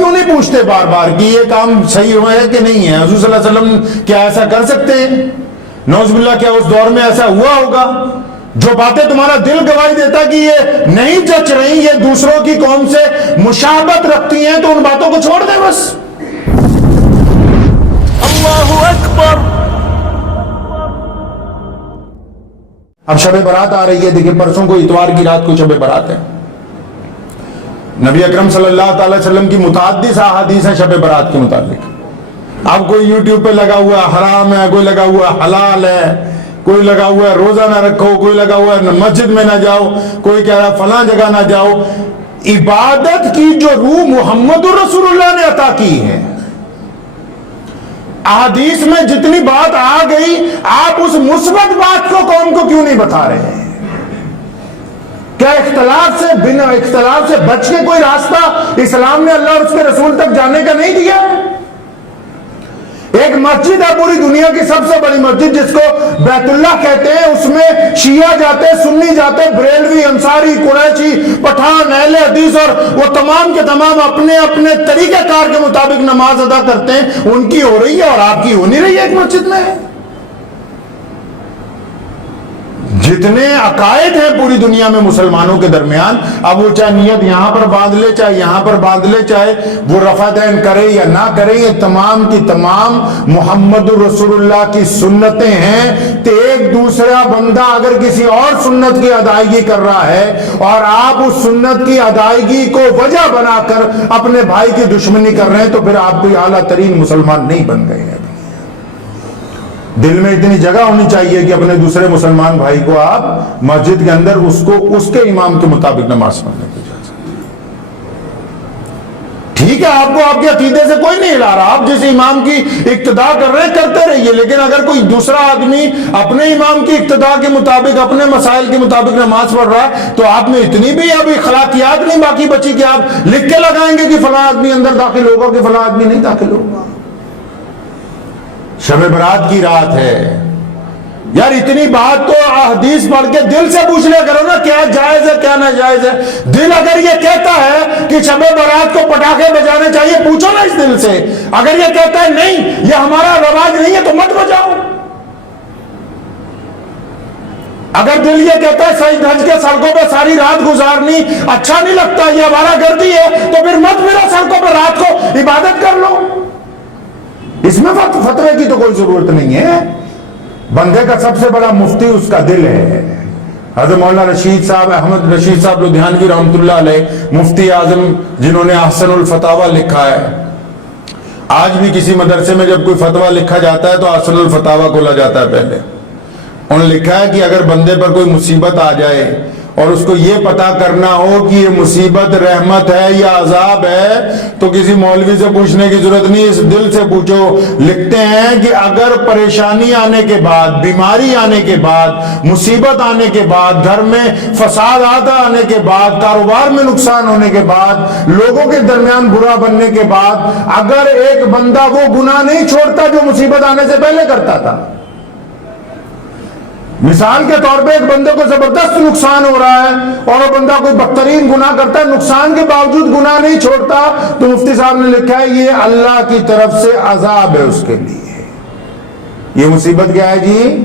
کیوں نہیں پوچھتے بار بار کہ یہ کام صحیح ہوا ہے کہ نہیں ہے؟ حضور صلی اللہ علیہ وسلم کیا ایسا کر سکتے ہیں؟ نعوذ باللہ کیا اس دور میں ایسا ہوا ہوگا؟ جو باتیں تمہارا دل گواہی دیتا کہ یہ نہیں جچ رہی، یہ دوسروں کی قوم سے مشابہت رکھتی ہیں، تو ان باتوں کو چھوڑ دیں بس۔ اللہ اکبر۔ اب شب برات آ رہی ہے، دیکھیں پرسوں کو اتوار کی رات کو شب برات ہے۔ نبی اکرم صلی اللہ تعالی وسلم کی متعدد احادیث ہیں شب برات کے متعلق۔ اب کوئی یوٹیوب پہ لگا ہوا حرام ہے، کوئی لگا ہوا حلال ہے، کوئی لگا ہوا ہے روزہ نہ رکھو، کوئی لگا ہوا ہے مسجد میں نہ جاؤ، کوئی کہہ رہا ہے فلاں جگہ نہ جاؤ۔ عبادت کی جو روح محمد رسول اللہ نے عطا کی ہے، احادیث میں جتنی بات آ گئی، آپ اس مثبت بات کو قوم کو کیوں نہیں بتا رہے ہیں؟ کیا اختلاف سے بنا اختلاف سے بچ کے کوئی راستہ اسلام نے اللہ اور اس کے رسول تک جانے کا نہیں دیا؟ ایک مسجد ہے پوری دنیا کی سب سے بڑی مسجد جس کو بیت اللہ کہتے ہیں، اس میں شیعہ جاتے، سنی جاتے، بریلوی، انصاری، قریشی، پٹھان، اہل حدیث، اور وہ تمام کے تمام اپنے اپنے طریقہ کار کے مطابق نماز ادا کرتے ہیں۔ ان کی ہو رہی ہے اور آپ کی ہو نہیں رہی ہے ایک مسجد میں۔ جتنے عقائد ہیں پوری دنیا میں مسلمانوں کے درمیان، اب وہ چاہے نیت یہاں پر باندھ لے، چاہے یہاں پر باندھ لے، چاہے وہ رفع دین کرے یا نہ کرے، یہ تمام کی تمام محمد رسول اللہ کی سنتیں ہیں۔ تو ایک دوسرا بندہ اگر کسی اور سنت کی ادائیگی کر رہا ہے اور آپ اس سنت کی ادائیگی کو وجہ بنا کر اپنے بھائی کی دشمنی کر رہے ہیں، تو پھر آپ کوئی اعلیٰ ترین مسلمان نہیں بن گئے ہیں۔ دل میں اتنی جگہ ہونی چاہیے کہ اپنے دوسرے مسلمان بھائی کو آپ مسجد کے اندر اس کے امام کے مطابق نماز پڑھنے کی اجازت دیں۔ ٹھیک ہے، آپ کو آپ کے عقیدے سے کوئی نہیں ہلا رہا، آپ جس امام کی اقتدا کر رہے ہیں کرتے رہیے، لیکن اگر کوئی دوسرا آدمی اپنے امام کی اقتدا کے مطابق اپنے مسائل کے مطابق نماز پڑھ رہا ہے، تو آپ میں اتنی بھی اب اخلاقیات نہیں باقی بچی کہ آپ لکھ کے لگائیں گے کہ فلاں آدمی اندر داخل ہوگا کہ فلاں آدمی نہیں داخل ہوگا۔ شب برات کی رات ہے یار، اتنی بات تو احادیث پڑھ کے دل سے پوچھ لیا کرو نا، کیا جائز ہے کیا ناجائز ہے۔ دل اگر یہ کہتا ہے کہ شب برات کو پٹاخے بجانے چاہیے، پوچھو نا اس دل سے۔ اگر یہ کہتا ہے نہیں یہ ہمارا رواج نہیں ہے تو مت بجاؤ۔ اگر دل یہ کہتا ہے صحیح دھج کے سڑکوں پہ ساری رات گزارنی اچھا نہیں لگتا، یہ ہمارا گردی ہے، تو پھر مت میرا سڑکوں پہ رات کو عبادت کر لو۔ اس میں فتوے کی تو کوئی ضرورت نہیں ہے۔ بندے کا سب سے بڑا مفتی اس کا دل ہے۔ حضرت مولانا رشید صاحب، احمد رشید صاحب لدھیانوی رحمۃ اللہ علیہ، مفتی اعظم جنہوں نے احسن الفتاوی لکھا ہے، آج بھی کسی مدرسے میں جب کوئی فتویٰ لکھا جاتا ہے تو احسن الفتاوی کھولا جاتا ہے پہلے۔ انہوں نے لکھا ہے کہ اگر بندے پر کوئی مصیبت آ جائے اور اس کو یہ پتا کرنا ہو کہ یہ مصیبت رحمت ہے یا عذاب ہے، تو کسی مولوی سے پوچھنے کی ضرورت نہیں، اس دل سے پوچھو۔ لکھتے ہیں کہ اگر پریشانی آنے کے بعد، بیماری آنے کے بعد، مصیبت آنے کے بعد، گھر میں فسادات آنے کے بعد، کاروبار میں نقصان ہونے کے بعد، لوگوں کے درمیان برا بننے کے بعد، اگر ایک بندہ وہ گناہ نہیں چھوڑتا جو مصیبت آنے سے پہلے کرتا تھا، مثال کے طور پہ ایک بندے کو زبردست نقصان ہو رہا ہے اور وہ بندہ کوئی بدترین گناہ کرتا ہے، نقصان کے باوجود گناہ نہیں چھوڑتا، تو مفتی صاحب نے لکھا ہے یہ اللہ کی طرف سے عذاب ہے اس کے لیے۔ یہ مصیبت کیا ہے جی؟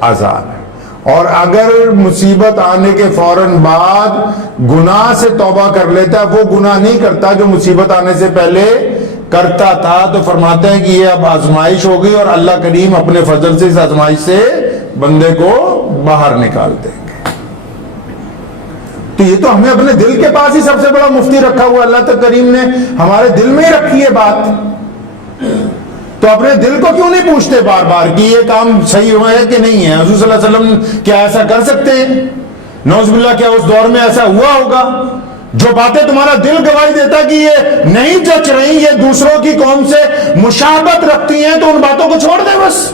عذاب ہے۔ اور اگر مصیبت آنے کے فوراً بعد گناہ سے توبہ کر لیتا ہے، وہ گناہ نہیں کرتا جو مصیبت آنے سے پہلے کرتا تھا، تو فرماتے ہیں کہ یہ اب آزمائش ہو گئی اور اللہ کریم اپنے فضل سے اس آزمائش سے بندے کو باہر نکال دیں گے۔ تو یہ تو ہمیں اپنے دل کے پاس ہی سب سے بڑا مفتی رکھا ہوا، اللہ کریم نے ہمارے دل میں ہی رکھی ہے بات۔ تو اپنے دل کو کیوں نہیں پوچھتے بار بار کہ یہ کام صحیح ہوا ہے کہ نہیں ہے؟ حضور صلی اللہ علیہ وسلم کیا ایسا کر سکتے ہیں؟ نعوذ باللہ کیا اس دور میں ایسا ہوا ہوگا؟ جو باتیں تمہارا دل گواہی دیتا کہ یہ نہیں جچ رہی، یہ دوسروں کی قوم سے مشابہت رکھتی ہیں، تو ان باتوں کو چھوڑ دیں بس۔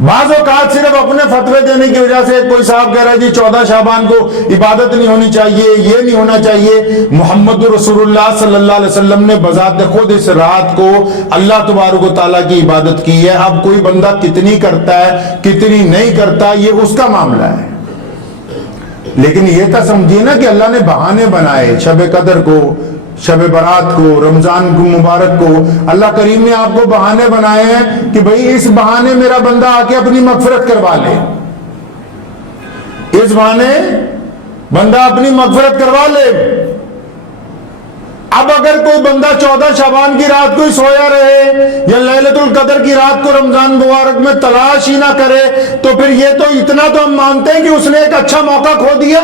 بعض اوقات صرف اپنے فتوے دینے کی وجہ سے کوئی صاحب کہہ رہا ہے جی 14 شعبان کو عبادت نہیں ہونی چاہیے، یہ نہیں ہونا چاہیے۔ محمد رسول اللہ صلی اللہ علیہ وسلم نے بذات خود اس رات کو اللہ تبارک و تعالیٰ کی عبادت کی ہے۔ اب کوئی بندہ کتنی کرتا ہے کتنی نہیں کرتا یہ اس کا معاملہ ہے، لیکن یہ تو سمجھیے نا کہ اللہ نے بہانے بنائے شب قدر کو شب برات کو، رمضان کو مبارک کو اللہ کریم نے آپ کو بہانے بنائے ہیں کہ بھئی اس بہانے میرا بندہ آ کے اپنی مغفرت کروا لے، اس بہانے بندہ اپنی مغفرت کروا لے۔ اب اگر کوئی بندہ 14 شعبان کی رات کو ہی سویا رہے یا لیلۃ القدر کی رات کو رمضان مبارک میں تلاش ہی نہ کرے تو پھر یہ تو اتنا تو ہم مانتے ہیں کہ اس نے ایک اچھا موقع کھو دیا،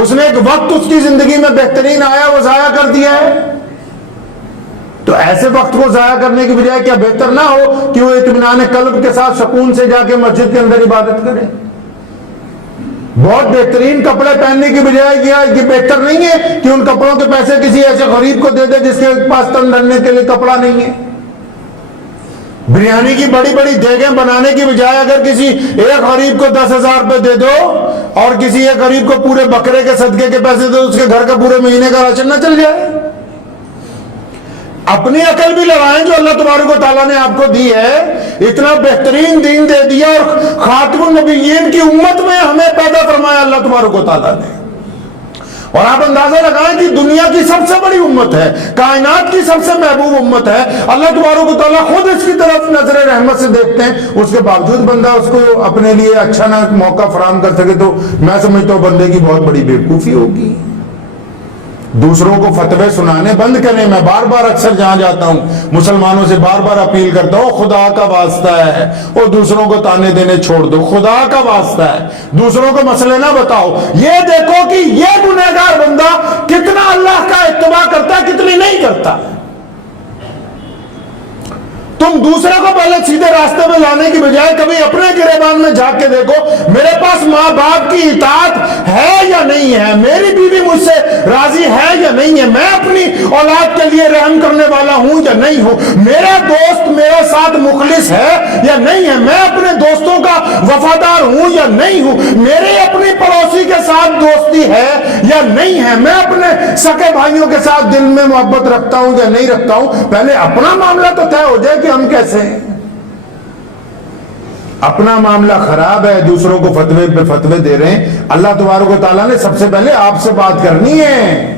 اس نے ایک وقت اس کی زندگی میں بہترین آیا وہ ضائع کر دیا ہے۔ تو ایسے وقت کو ضائع کرنے کی بجائے کیا بہتر نہ ہو کہ وہ اطمینان قلب کے ساتھ سکون سے جا کے مسجد کے اندر عبادت کرے؟ بہت بہترین کپڑے پہننے کی بجائے یہ بہتر نہیں ہے کہ ان کپڑوں کے پیسے کسی ایسے غریب کو دے دے جس کے پاس تن ڈھلنے کے لیے کپڑا نہیں ہے؟ بریانی کی بڑی بڑی دیگیں بنانے کی بجائے اگر کسی ایک غریب کو 10,000 روپے دے دو اور کسی ایک غریب کو پورے بکرے کے صدقے کے پیسے دو، اس کے گھر کا پورے مہینے کا راشن نہ چل جائے؟ اپنی عقل بھی لگائیں جو اللہ تبارک و تعالیٰ نے آپ کو دی ہے، اتنا بہترین دین دے دیا اور خاتم النبیین کی امت میں ہمیں پیدا فرمایا اللہ تبارک و تعالیٰ نے، اور آپ اندازہ لگائیں کہ دنیا کی سب سے بڑی امت ہے، کائنات کی سب سے محبوب امت ہے، اللہ تبارک و تعالیٰ خود اس کی طرف نظر رحمت سے دیکھتے ہیں، اس کے باوجود بندہ اس کو اپنے لیے اچھا نہ موقع فراہم کر سکے تو میں سمجھتا ہوں بندے کی بہت بڑی بیوقوفی ہوگی۔ دوسروں کو فتوے سنانے بند کریں۔ میں بار بار اکثر جہاں جاتا ہوں مسلمانوں سے بار بار اپیل کرتا ہوں، خدا کا واسطہ ہے اور دوسروں کو تانے دینے چھوڑ دو، خدا کا واسطہ ہے دوسروں کو مسئلے نہ بتاؤ، یہ دیکھو کہ یہ گنہگار بندہ کتنا اللہ کا اتباع کرتا ہے کتنی نہیں کرتا۔ تم دوسرے کو پہلے سیدھے راستے میں لانے کی بجائے کبھی اپنے گریبان میں جھانک کے دیکھو میرے پاس ماں باپ کی اطاعت ہے یا نہیں ہے، میری بیوی مجھ سے راضی ہے یا نہیں ہے، میں اپنی اولاد کے لیے رحم کرنے والا ہوں یا نہیں ہوں، میرا دوست میرے ساتھ مخلص ہے یا نہیں ہے، میں اپنے دوستوں کا وفادار ہوں یا نہیں ہوں، میرے اپنی پڑوسی کے ساتھ دوستی ہے یا نہیں ہے، میں اپنے سکے بھائیوں کے ساتھ دل میں محبت رکھتا ہوں یا نہیں رکھتا ہوں۔ پہلے اپنا معاملہ تو طے ہو جائے کہ ہم کیسے ہیں۔ اپنا معاملہ خراب ہے، دوسروں کو فتوے پہ فتوے دے رہے ہیں۔ اللہ تبارک و تعالیٰ نے سب سے پہلے آپ سے بات کرنی ہے۔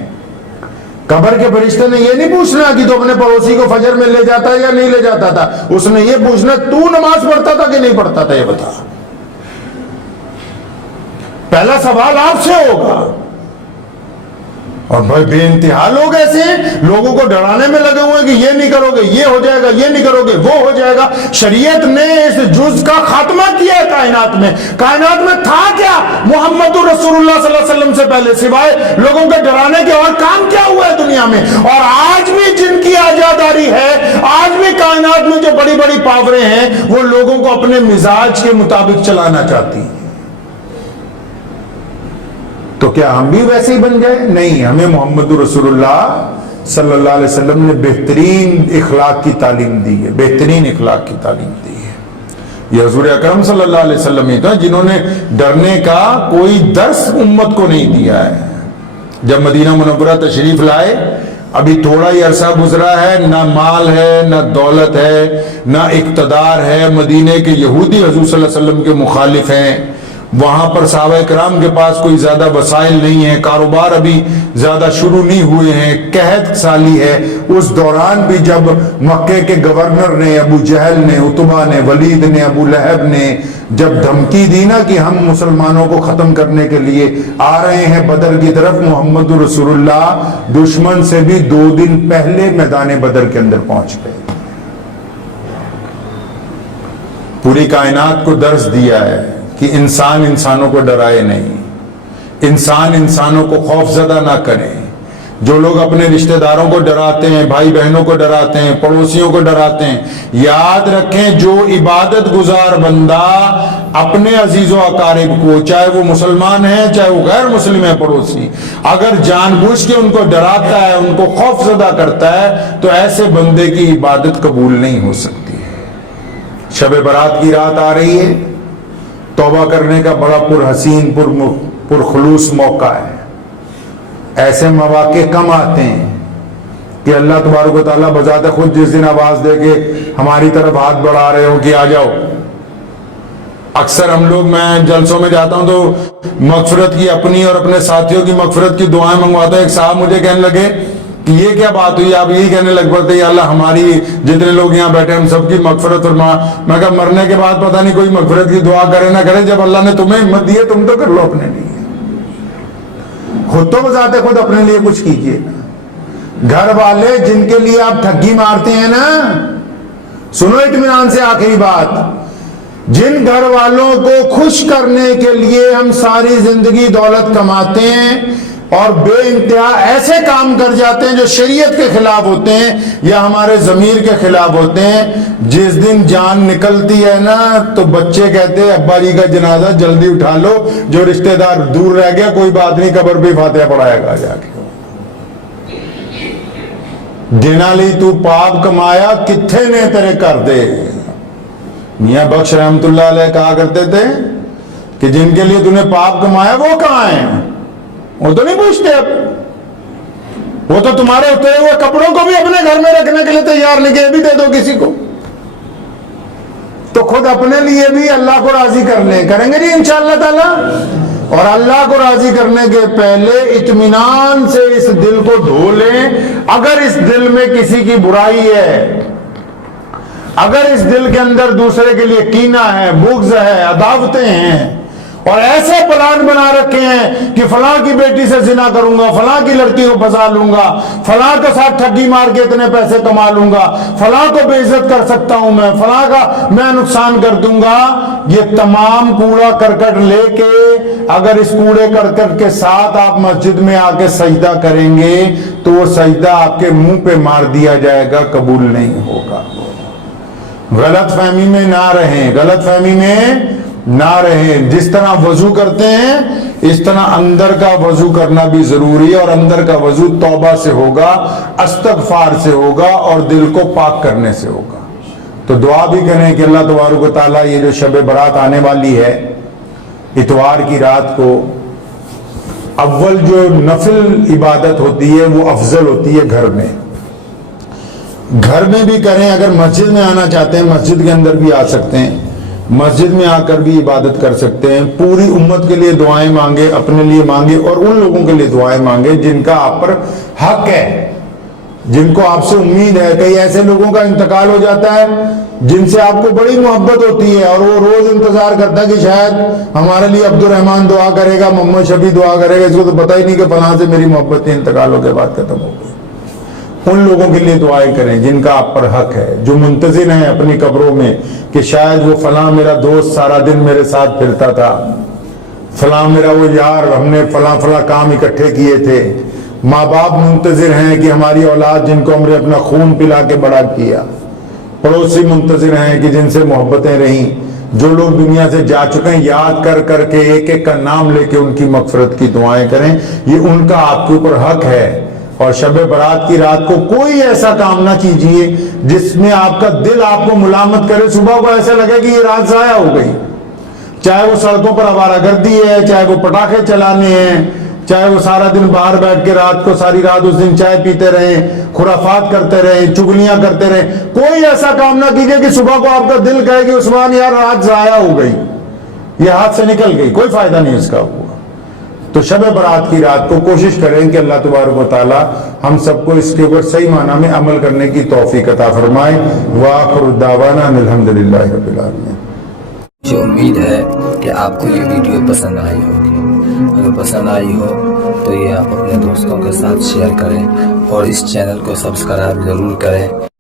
قبر کے فرشتے نے یہ نہیں پوچھنا کہ تو اپنے پڑوسی کو فجر میں لے جاتا یا نہیں لے جاتا تھا، اس نے یہ پوچھنا تو نماز پڑھتا تھا کہ نہیں پڑھتا تھا، یہ بتا۔ پہلا سوال آپ سے ہوگا۔ اور بھائی بے انتہا لوگ ایسے ہیں، لوگوں کو ڈرانے میں لگے ہوئے ہیں کہ یہ نہیں کرو گے یہ ہو جائے گا، یہ نہیں کرو گے وہ ہو جائے گا۔ شریعت نے اس جز کا خاتمہ کیا ہے کائنات میں۔ کائنات میں تھا کیا محمد رسول اللہ صلی اللہ علیہ وسلم سے پہلے سوائے لوگوں کے ڈرانے کے؟ اور کام کیا ہوا ہے دنیا میں؟ اور آج بھی جن کی آزاداری ہے، آج بھی کائنات میں جو بڑی بڑی پاوریں ہیں وہ لوگوں کو اپنے مزاج کے مطابق چلانا چاہتی ہیں۔ تو کیا ہم بھی ویسے ہی بن جائے؟ نہیں، ہمیں محمد رسول اللہ صلی اللہ علیہ وسلم نے بہترین اخلاق کی تعلیم دی ہے، بہترین اخلاق کی تعلیم دی ہے۔ یہ حضور اکرم صلی اللہ علیہ وسلم ہی تھا جنہوں نے ڈرنے کا کوئی درس امت کو نہیں دیا ہے۔ جب مدینہ منورہ تشریف لائے، ابھی تھوڑا ہی عرصہ گزرا ہے، نہ مال ہے نہ دولت ہے نہ اقتدار ہے، مدینے کے یہودی حضور صلی اللہ علیہ وسلم کے مخالف ہیں، وہاں پر صحابہ کرام کے پاس کوئی زیادہ وسائل نہیں ہیں، کاروبار ابھی زیادہ شروع نہیں ہوئے ہیں، قحط سالی ہے۔ اس دوران بھی جب مکے کے گورنر نے، ابو جہل نے، عتبہ نے، ولید نے، ابو لہب نے جب دھمکی دی نا کہ ہم مسلمانوں کو ختم کرنے کے لیے آ رہے ہیں بدر کی طرف، محمد رسول اللہ دشمن سے بھی 2 دن پہلے میدان بدر کے اندر پہنچ گئے۔ پوری کائنات کو درس دیا ہے کہ انسان انسانوں کو ڈرائے نہیں، انسان انسانوں کو خوف زدہ نہ کرے۔ جو لوگ اپنے رشتہ داروں کو ڈراتے ہیں، بھائی بہنوں کو ڈراتے ہیں، پڑوسیوں کو ڈراتے ہیں، یاد رکھیں جو عبادت گزار بندہ اپنے عزیز و اقارب کو، چاہے وہ مسلمان ہیں چاہے وہ غیر مسلم ہے پڑوسی، اگر جان بوجھ کے ان کو ڈراتا ہے، ان کو خوف زدہ کرتا ہے، تو ایسے بندے کی عبادت قبول نہیں ہو سکتی ہے۔ شب برات کی رات آ رہی ہے، توبہ کرنے کا بڑا پرحسین پرخلوص موقع ہے۔ ایسے مواقع کم آتے ہیں کہ اللہ تبارک و تعالیٰ بذات خود جس دن آواز دے کے ہماری طرف ہاتھ بڑھا رہے ہو کہ آ جاؤ، اکثر ہم لوگ، میں جلسوں میں جاتا ہوں تو مغفرت کی اپنی اور اپنے ساتھیوں کی مغفرت کی دعائیں منگواتا ہوں. ایک صاحب مجھے کہنے لگے کہ یہ کیا بات ہوئی، آپ یہی کہنے لگ پڑتے یا اللہ ہماری جتنے لوگ یہاں بیٹھے ہم سب کی مغفرت فرما. میں کہا مرنے کے بعد پتہ نہیں کوئی مغفرت کی دعا کرے نہ کرے، جب اللہ نے تمہیں ہمت دی ہے تم تو کر لو اپنے لیے. خود تو بذات خود اپنے لیے کچھ کیجیے نا. گھر والے جن کے لیے آپ ٹھگی مارتے ہیں نا، سنو اطمینان سے آخری بات، جن گھر والوں کو خوش کرنے کے لیے ہم ساری زندگی دولت کماتے ہیں اور بے انتہا ایسے کام کر جاتے ہیں جو شریعت کے خلاف ہوتے ہیں یا ہمارے ضمیر کے خلاف ہوتے ہیں، جس دن جان نکلتی ہے نا تو بچے کہتے ہیں ابا جی کا جنازہ جلدی اٹھا لو، جو رشتہ دار دور رہ گیا کوئی بات نہیں، قبر پہ فاتحہ پڑھائے گا جا کے. دینا لی تو پاپ کمایا کتھے نے تیرے کر دے. میاں بخش رحمت اللہ علیہ کہا کرتے تھے کہ جن کے لیے تو نے پاپ کمایا وہ کہاں ہیں؟ وہ تو نہیں پوچھتے اب، وہ تو تمہارے اترے ہوئے کپڑوں کو بھی اپنے گھر میں رکھنے کے لیے تیار نہیں کہ یہ بھی دے دو کسی کو. تو خود اپنے لیے بھی اللہ کو راضی کریں گے جی انشاءاللہ تعالی. اور اللہ کو راضی کرنے کے پہلے اطمینان سے اس دل کو دھو لیں. اگر اس دل میں کسی کی برائی ہے، اگر اس دل کے اندر دوسرے کے لیے کینہ ہے، بغض ہے، عداوتیں ہیں، اور ایسے پلان بنا رکھے ہیں کہ فلاں کی بیٹی سے زنا کروں گا، فلاں کی لڑکی کو پھنسا لوں گا، فلاں کے ساتھ ٹھگی مار کے اتنے پیسے کما لوں گا، فلاں کو بے عزت کر سکتا ہوں میں، فلاں کا میں نقصان کر دوں گا، یہ تمام کوڑا کرکٹ لے کے اگر اس کوڑے کرکٹ کے ساتھ آپ مسجد میں آ کے سجدہ کریں گے تو وہ سجدہ آپ کے منہ پہ مار دیا جائے گا، قبول نہیں ہوگا. غلط فہمی میں نہ رہیں، غلط فہمی میں نہ رہیں. جس طرح وضو کرتے ہیں اس طرح اندر کا وضو کرنا بھی ضروری ہے، اور اندر کا وضو توبہ سے ہوگا، استغفار سے ہوگا اور دل کو پاک کرنے سے ہوگا. تو دعا بھی کریں کہ اللہ تبارک و تعالیٰ یہ جو شب برات آنے والی ہے اتوار کی رات کو، اول جو نفل عبادت ہوتی ہے وہ افضل ہوتی ہے گھر میں. گھر میں بھی کریں، اگر مسجد میں آنا چاہتے ہیں مسجد کے اندر بھی آ سکتے ہیں، مسجد میں آ کر بھی عبادت کر سکتے ہیں. پوری امت کے لیے دعائیں مانگے، اپنے لیے مانگے اور ان لوگوں کے لیے دعائیں مانگے جن کا آپ پر حق ہے، جن کو آپ سے امید ہے. کئی ایسے لوگوں کا انتقال ہو جاتا ہے جن سے آپ کو بڑی محبت ہوتی ہے اور وہ روز انتظار کرتا ہے کہ شاید ہمارے لیے عبد الرحمان دعا کرے گا، محمد شفیع دعا کرے گا، اس کو تو پتہ ہی نہیں کہ فلاں سے میری محبت انتقالوں کے بعد ختم ہو گئی. ان لوگوں کے لیے دعائیں کریں جن کا آپ پر حق ہے، جو منتظر ہیں اپنی قبروں میں کہ شاید وہ فلاں میرا دوست سارا دن میرے ساتھ پھرتا تھا، فلاں میرا وہ یار، ہم نے فلاں فلاں کام اکٹھے کیے تھے. ماں باپ منتظر ہیں کہ ہماری اولاد جن کو ہم نے اپنا خون پلا کے بڑا کیا. پڑوسی منتظر ہیں کہ جن سے محبتیں رہیں. جو لوگ دنیا سے جا چکے ہیں یاد کر کر کے ایک ایک کا نام لے کے ان کی مغفرت کی دعائیں کریں. یہ ان کا آپ کے اوپر حق ہے. اور شب برات کی رات کو کوئی ایسا کام نہ کیجئے جس میں آپ کا دل آپ کو ملامت کرے، صبح کو ایسا لگے کہ یہ رات ضائع ہو گئی. چاہے وہ سڑکوں پر آوارہ گردی ہے، چاہے وہ پٹاخے چلانے ہیں، چاہے وہ سارا دن باہر بیٹھ کے رات کو ساری رات اس دن چائے پیتے رہیں، خرافات کرتے رہیں، چگلیاں کرتے رہیں. کوئی ایسا کام نہ کیجئے کہ صبح کو آپ کا دل کہے کہ عثمان یار رات ضائع ہو گئی، یہ ہاتھ سے نکل گئی، کوئی فائدہ نہیں اس کا ہوا. تو شب برات کی رات کو کوشش کریں کہ اللہ تبارک و تعالی ہم سب کو اس کے اوپر صحیح معنی میں عمل کرنے کی توفیق عطا فرمائے. وآخر دعوانا الحمدللہ رب العالمین. مجھے امید ہے کہ آپ کو یہ ویڈیو پسند آئی ہوگی. اگر پسند آئی ہو تو یہ آپ اپنے دوستوں کے ساتھ شیئر کریں اور اس چینل کو سبسکرائب ضرور کریں.